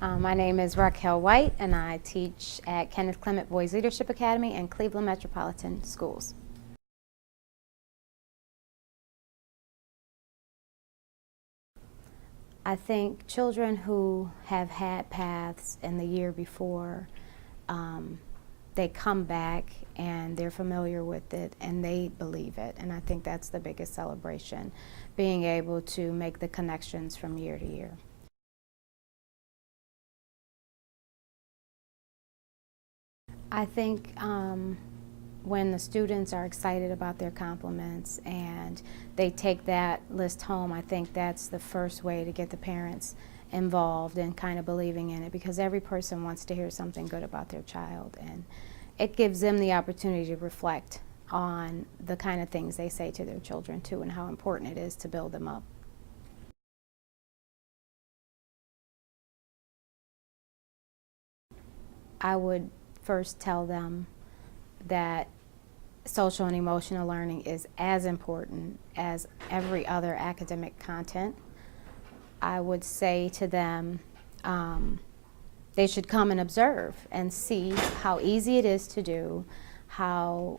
My name is Raquel White, and I teach at Kenneth Clement Boys Leadership Academy and Cleveland Metropolitan Schools. I think children who have had paths in the year before, they come back and they're familiar with it and they believe it. And I think that's the biggest celebration, being able to make the connections from year to year. I think when the students are excited about their compliments and they take that list home, I think that's the first way to get the parents involved and kind of believing in it, because every person wants to hear something good about their child, and it gives them the opportunity to reflect on the kind of things they say to their children too, and how important it is to build them up. I would first tell them that social and emotional learning is as important as every other academic content. I would say to them they should come and observe and see how easy it is to do, how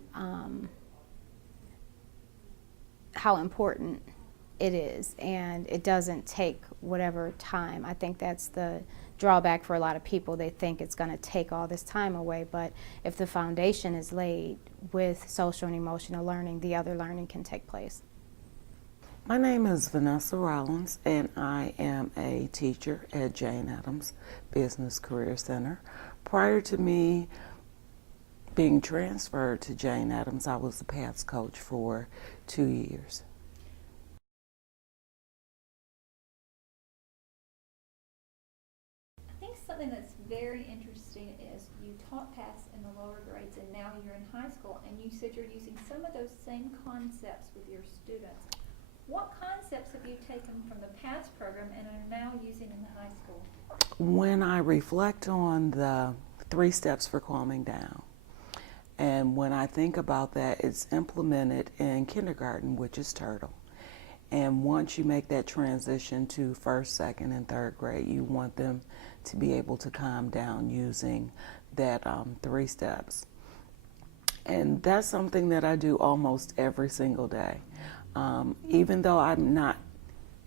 important it is, and it doesn't take whatever time. I think that's the drawback for a lot of people. They think it's going to take all this time away, but if the foundation is laid with social and emotional learning, the other learning can take place. My name is Vanessa Rollins, and I am a teacher at Jane Addams Business Career Center. Prior to me being transferred to Jane Addams, I was the PATS coach for 2 years. I think something that's very interesting is you taught PATS in the lower grades and now you're in high school, and you said you're using some of those same concepts with your students. What concepts have you taken from the PATS program and are now using in the high school? When I reflect on the 3 steps for calming down, and when I think about that, it's implemented in kindergarten, which is Turtle. And once you make that transition to 1st, 2nd, and 3rd grade, you want them to be able to calm down using that 3 steps. And that's something that I do almost every single day. Even though I'm not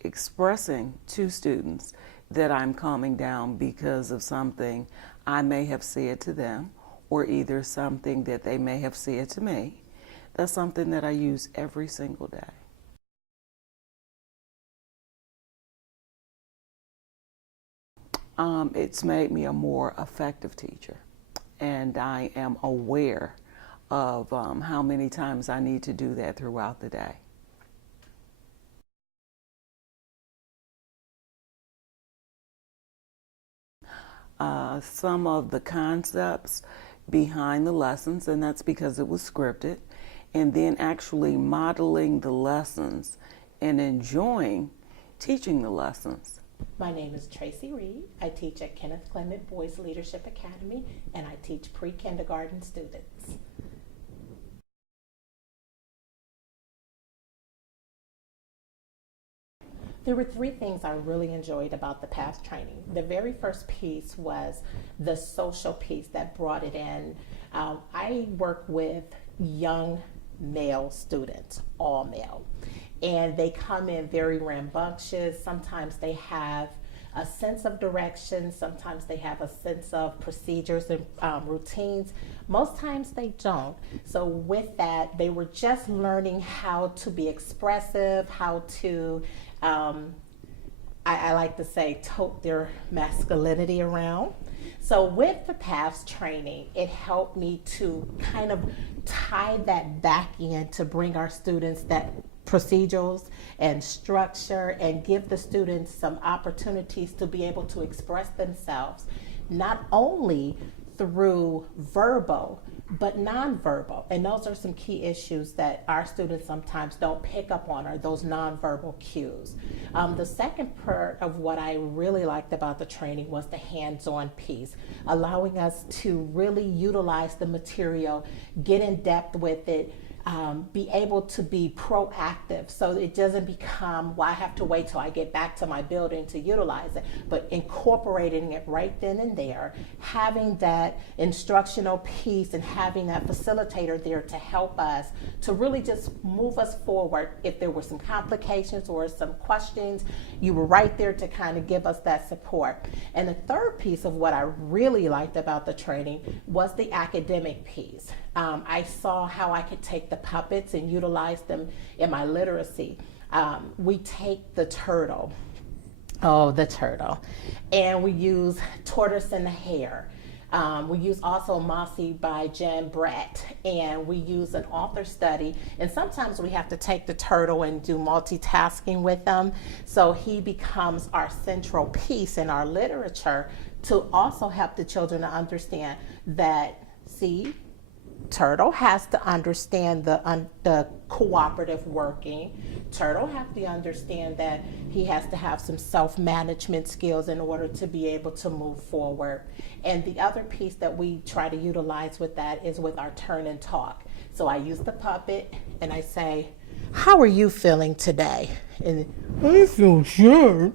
expressing to students that I'm calming down because of something I may have said to them, or either something that they may have said to me, that's something that I use every single day. It's made me a more effective teacher, and I am aware of how many times I need to do that throughout the day. Some of the concepts behind the lessons, and that's because it was scripted, and then actually modeling the lessons and enjoying teaching the lessons. My name is Tracy Reed. I teach at Kenneth Clement Boys Leadership Academy, and I teach pre-kindergarten students. There were 3 things I really enjoyed about the PATS training. The very first piece was the social piece that brought it in. I work with young male students, all male, and they come in very rambunctious. Sometimes they have a sense of direction, sometimes they have a sense of procedures and routines. Most times they don't. So with that, they were just learning how to be expressive, how to I like to say tote their masculinity around. So with the PATS training, it helped me to kind of tie that back in to bring our students that procedures and structure and give the students some opportunities to be able to express themselves, not only through verbal, but nonverbal. And those are some key issues that our students sometimes don't pick up on, are those nonverbal cues. The second part of what I really liked about the training was the hands-on piece, allowing us to really utilize the material, get in depth with it, be able to be proactive, so it doesn't become, well, I have to wait till I get back to my building to utilize it, but incorporating it right then and there, having that instructional piece and having that facilitator there to help us to really just move us forward. If there were some complications or some questions, you were right there to kind of give us that support. And the third piece of what I really liked about the training was the academic piece. I saw how I could take the puppets and utilize them in my literacy. We take the turtle, the turtle, and we use Tortoise and the Hare. We use also Mossy by Jen Brett, and we use an author study, and sometimes we have to take the turtle and do multitasking with them, so he becomes our central piece in our literature to also help the children to understand that, see, Turtle has to understand the cooperative working. Turtle has to understand that he has to have some self-management skills in order to be able to move forward. And the other piece that we try to utilize with that is with our turn and talk. So I use the puppet and I say, how are you feeling today? And I feel short.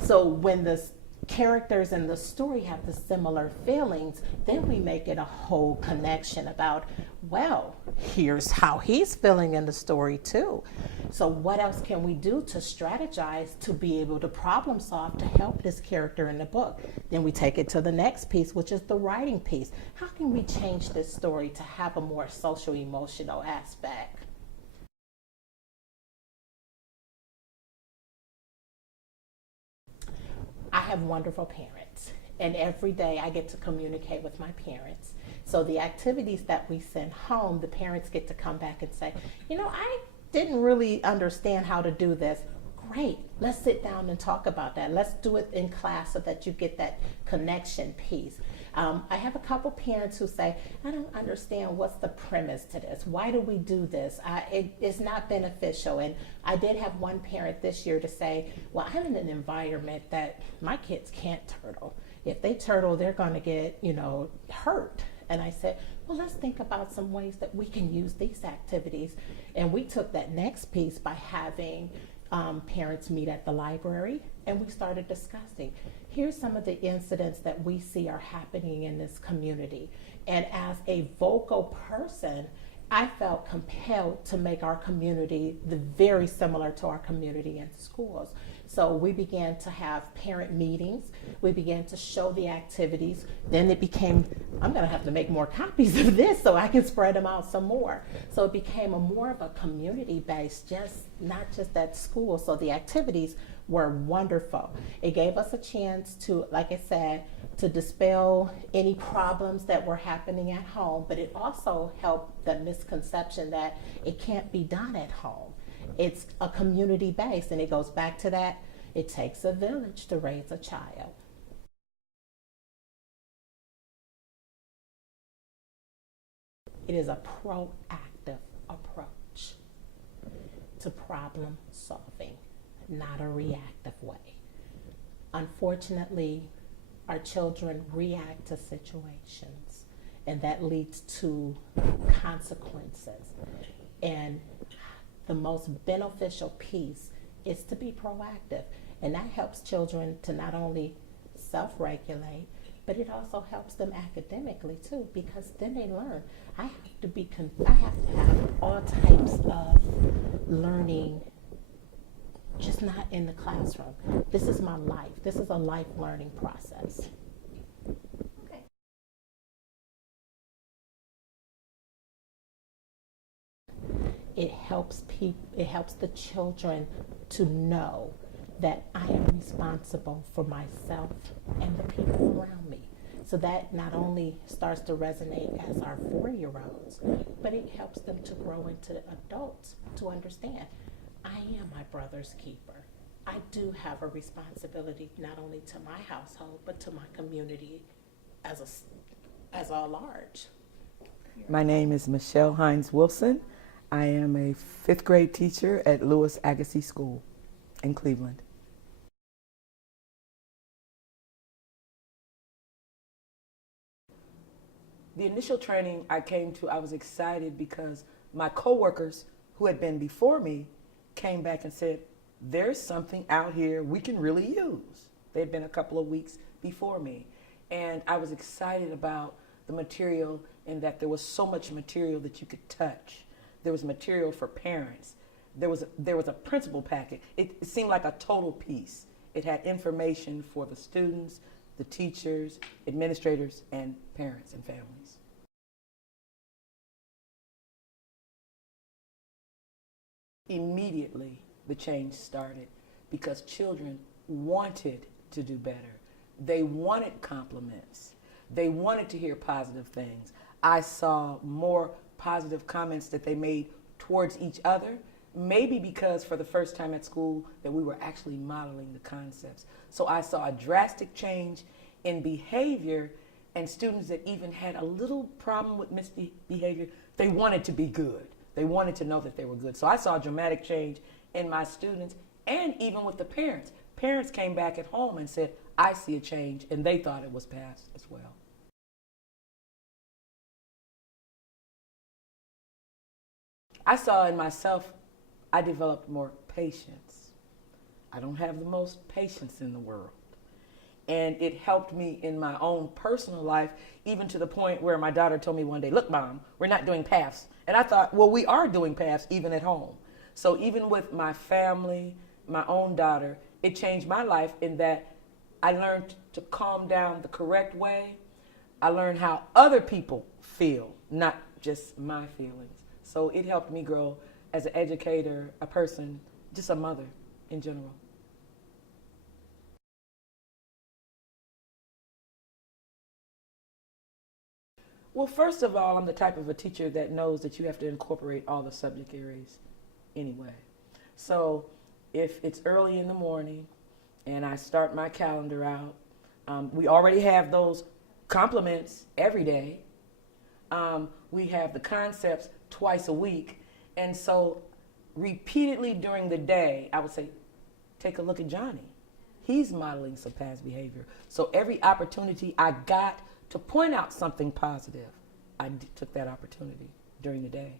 So when the characters in the story have the similar feelings, then we make it a whole connection about, well, here's how he's feeling in the story too. So what else can we do to strategize to be able to problem solve to help this character in the book? Then we take it to the next piece, which is the writing piece. How can we change this story to have a more social emotional aspect? I have wonderful parents, and every day I get to communicate with my parents. So the activities that we send home, the parents get to come back and say, you know, I didn't really understand how to do this. Great, let's sit down and talk about that. Let's do it in class so that you get that connection piece. I have a couple parents who say, I don't understand what's the premise to this. Why do we do this? It's not beneficial. And I did have one parent this year to say, well, I'm in an environment that my kids can't turtle. If they turtle, they're going to get, hurt. And I said, well, let's think about some ways that we can use these activities. And we took that next piece by having parents meet at the library, and we started discussing, here's some of the incidents that we see are happening in this community. And as a vocal person, I felt compelled to make our community very similar to our community in schools. So we began to have parent meetings. We began to show the activities. Then it became, I'm going to have to make more copies of this so I can spread them out some more. So it became more of a community based, not just at school. So the activities were wonderful. It gave us a chance to, like I said, to dispel any problems that were happening at home, but it also helped the misconception that it can't be done at home. It's a community based, and it goes back to that, it takes a village to raise a child. It is a proactive approach to problem solving, not a reactive way. Unfortunately, our children react to situations, and that leads to consequences. And the most beneficial piece is to be proactive. And that helps children to not only self-regulate, but it also helps them academically too, because then they learn. I have to have all types of learning, just not in the classroom. This is my life. This is a life learning process. Okay. It helps the children to know that I am responsible for myself and the people around me. So that not only starts to resonate as our 4-year-olds, but it helps them to grow into adults to understand, I am my brother's keeper. I do have a responsibility not only to my household, but to my community as a large. My name is Michelle Hines Wilson. I am a 5th grade teacher at Lewis Agassiz School in Cleveland. The initial training I came to, I was excited because my coworkers who had been before me came back and said, there's something out here we can really use. They'd been a couple of weeks before me. And I was excited about the material in that there was so much material that you could touch. There was material for parents. There was a principal packet. It seemed like a total piece. It had information for the students, the teachers, administrators, and parents and families. Immediately, the change started because children wanted to do better. They wanted compliments. They wanted to hear positive things. I saw more positive comments that they made towards each other, maybe because for the first time at school that we were actually modeling the concepts. So I saw a drastic change in behavior, and students that even had a little problem with misbehavior, they wanted to be good. They wanted to know that they were good. So I saw a dramatic change in my students and even with the parents. Parents came back at home and said, I see a change, and they thought it was passed as well. I saw in myself, I developed more patience. I don't have the most patience in the world. And it helped me in my own personal life, even to the point where my daughter told me one day, look, Mom, we're not doing PAFs. And I thought, well, we are doing PAFs even at home. So even with my family, my own daughter, it changed my life in that I learned to calm down the correct way. I learned how other people feel, not just my feelings. So it helped me grow as an educator, a person, just a mother in general. Well, first of all, I'm the type of a teacher that knows that you have to incorporate all the subject areas anyway. So if it's early in the morning and I start my calendar out, we already have those compliments every day. We have the concepts twice a week. And so repeatedly during the day, I would say, take a look at Johnny. He's modeling some past behavior. So every opportunity I got to point out something positive, I took that opportunity during the day.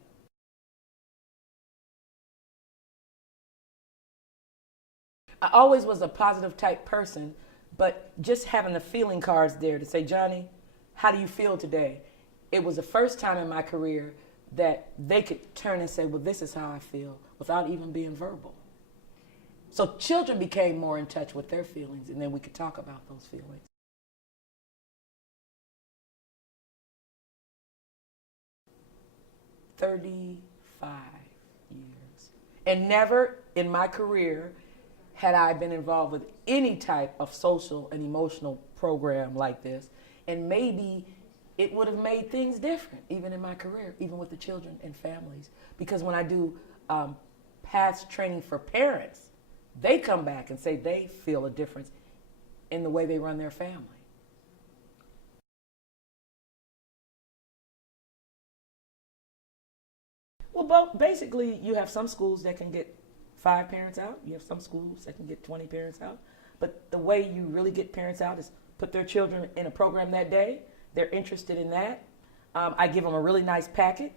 I always was a positive type person, but just having the feeling cards there to say, Johnny, how do you feel today? It was the first time in my career that they could turn and say, well, this is how I feel, without even being verbal. So children became more in touch with their feelings, and then we could talk about those feelings. "35 years. And never in my career had I been involved with any type of social and emotional program like this. And maybe it would have made things different, even in my career, even with the children and families. Because when I do past training for parents, they come back and say they feel a difference in the way they run their family. Well, basically, you have some schools that can get 5 parents out. You have some schools that can get 20 parents out. But the way you really get parents out is put their children in a program that day. They're interested in that. I give them a really nice packet.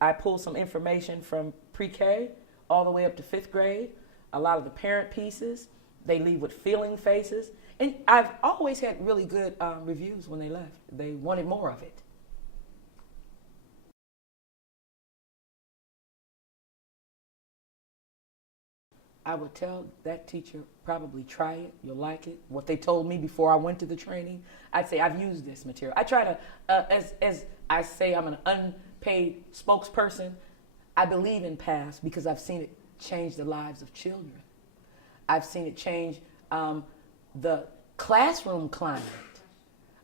I pull some information from pre-K all the way up to 5th grade. A lot of the parent pieces, they leave with feeling faces. And I've always had really good reviews when they left. They wanted more of it. I would tell that teacher, probably try it, you'll like it. What they told me before I went to the training, I'd say, I've used this material. I try to, as I say, I'm an unpaid spokesperson. I believe in PASS because I've seen it change the lives of children. I've seen it change the classroom climate.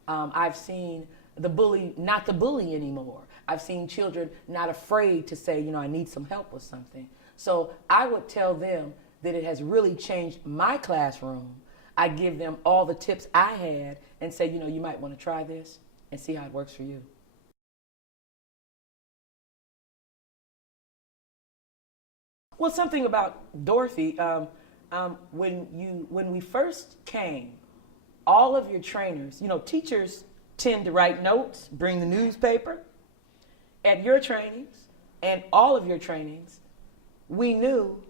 I've seen the bully, not the bully anymore. I've seen children not afraid to say, you know, I need some help with something. So I would tell them that it has really changed my classroom. I give them all the tips I had and say, you know, you might want to try this and see how it works for you. Well, something about Dorothy, when we first came, all of your trainers, you know, teachers tend to write notes, bring the newspaper. At your trainings, and all of your trainings, we knew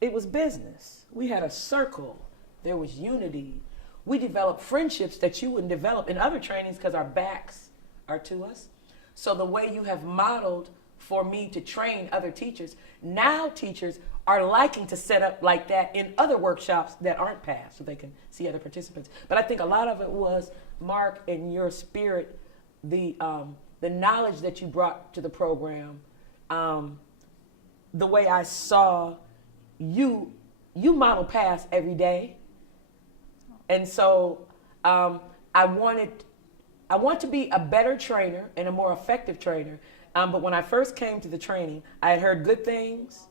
it was business. We had a circle. There was unity. We developed friendships that you wouldn't develop in other trainings because our backs are to us. So the way you have modeled for me to train other teachers, now teachers are liking to set up like that in other workshops that aren't PATH so they can see other participants. But I think a lot of it was, Mark, and your spirit, the knowledge that you brought to the program, the way I saw you model PATH every day. And so I want to be a better trainer and a more effective trainer. But when I first came to the training, I had heard good things.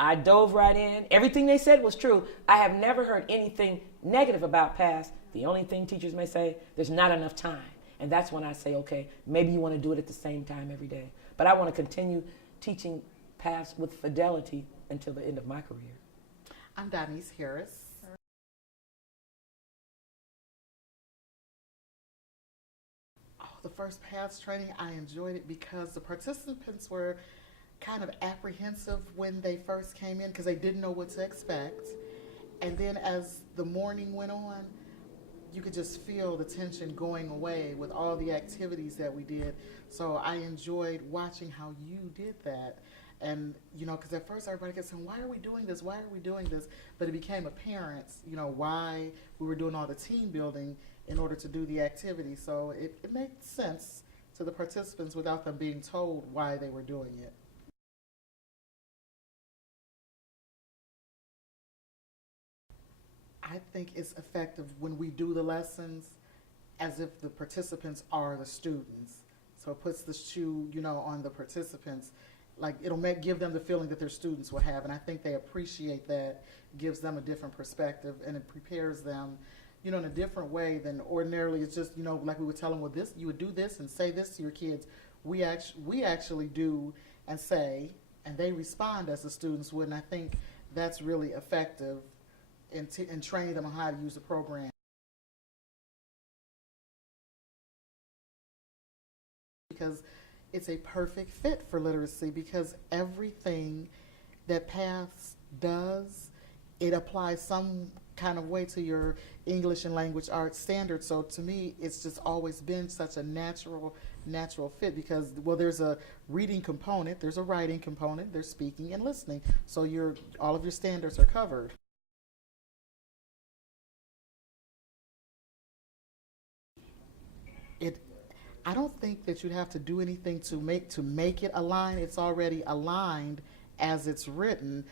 I dove right in. Everything they said was true. I have never heard anything negative about PATH. The only thing teachers may say, there's not enough time. And that's when I say, okay, maybe you want to do it at the same time every day. But I want to continue teaching PATH with fidelity until the end of my career. I'm Donise Harris. The first PATH training, I enjoyed it because the participants were kind of apprehensive when they first came in because they didn't know what to expect. And then as the morning went on, you could just feel the tension going away with all the activities that we did. So I enjoyed watching how you did that. And, you know, because at first everybody kept saying, why are we doing this? Why are we doing this? But it became apparent, you know, why we were doing all the team building in order to do the activity. So it made sense to the participants without them being told why they were doing it. I think it's effective when we do the lessons as if the participants are the students. So it puts the shoe, you know, on the participants. Like it'll give them the feeling that their students will have, and I think they appreciate that. Gives them a different perspective, and it prepares them, you know, in a different way than ordinarily. It's just, you know, like we would tell them, well, this, you would do this and say this to your kids. We actually do and say, and they respond as the students would, and I think that's really effective in training them on how to use the program. Because it's a perfect fit for literacy, because everything that PATH does, it applies some kind of way to your English and language arts standards. So to me, it's just always been such a natural fit because, well, there's a reading component, there's a writing component, there's speaking and listening. So all of your standards are covered. I don't think that you'd have to do anything to make it align. It's already aligned as it's written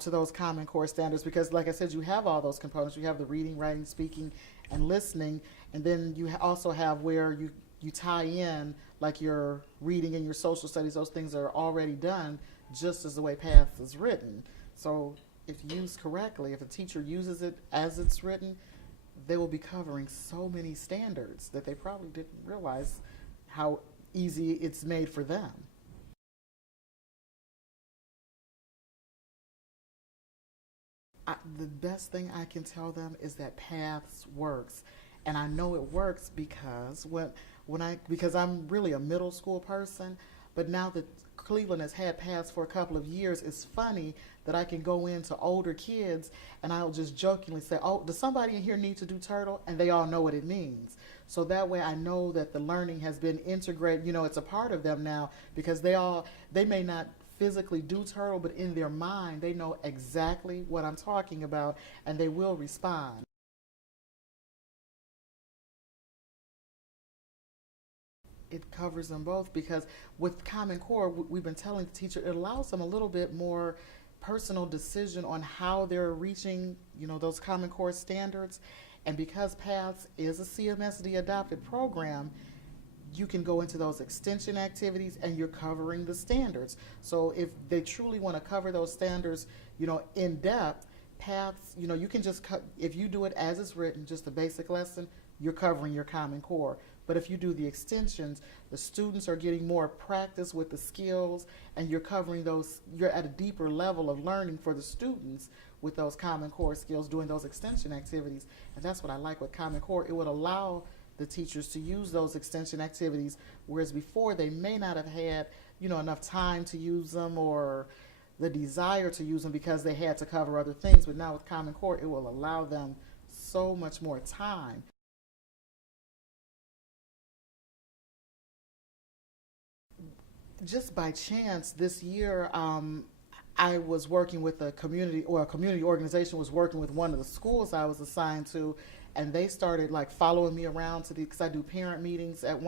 to those Common Core standards, because like I said, you have all those components. You have the reading, writing, speaking, and listening, and then you also have where you tie in like your reading and your social studies. Those things are already done just as the way PATH is written. So if used correctly, if a teacher uses it as it's written, they will be covering so many standards that they probably didn't realize how easy it's made for them. The best thing I can tell them is that PATH works, and I know it works because because I'm really a middle school person, but now that Cleveland has had PATH for a couple of years, it's funny that I can go into older kids and I'll just jokingly say, oh, does somebody in here need to do turtle? And they all know what it means. So that way I know that the learning has been integrated, you know, it's a part of them now, because they may not physically do turtle, but in their mind they know exactly what I'm talking about and they will respond. It covers them both, because with Common Core, we've been telling the teacher, it allows them a little bit more personal decision on how they're reaching, you know, those Common Core standards. And because PATH is a CMSD adopted program, you can go into those extension activities and you're covering the standards. So if they truly want to cover those standards, you know, in depth, PATH, you know, you can just, if you do it as it's written, just the basic lesson, you're covering your Common Core. But if you do the extensions, the students are getting more practice with the skills, and you're covering those, you're at a deeper level of learning for the students with those Common Core skills, doing those extension activities. And that's what I like with Common Core. It would allow the teachers to use those extension activities, whereas before they may not have had, enough time to use them or the desire to use them because they had to cover other things. But now with Common Core, it will allow them so much more time. Just by chance this year, I was working with a community organization was working with one of the schools I was assigned to, and they started like following me around because I do parent meetings at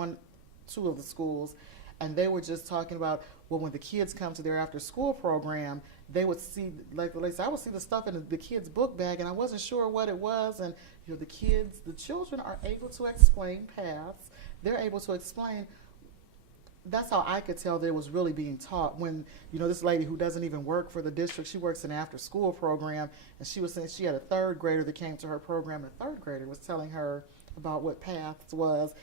two of the schools, and they were just talking about, well, when the kids come to their after school program, they would see, like they said, I would see the stuff in the kids' book bag, and I wasn't sure what it was, and the children are able to explain paths. They're able to explain. That's how I could tell that it was really being taught when, this lady who doesn't even work for the district, she works in an after school program, and she was saying she had a third grader that came to her program, and the third grader was telling her about what paths was.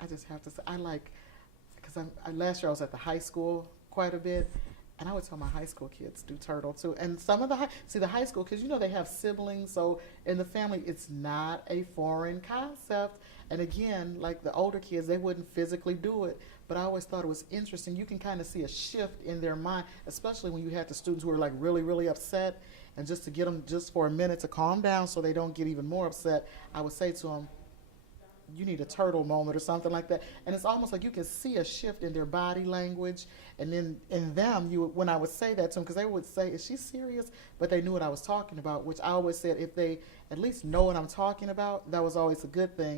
I just have to say, because last year I was at the high school quite a bit, and I would tell my high school kids do turtle too. And some of the high school kids, they have siblings, so in the family, it's not a foreign concept. And again, like the older kids, they wouldn't physically do it, but I always thought it was interesting. You can kind of see a shift in their mind, especially when you have the students who are like really, really upset, and just to get them just for a minute to calm down so they don't get even more upset, I would say to them, you need a turtle moment or something like that. And it's almost like you can see a shift in their body language. And then in them, when I would say that to them, because they would say, is she serious? But they knew what I was talking about, which I always said, if they at least know what I'm talking about, that was always a good thing.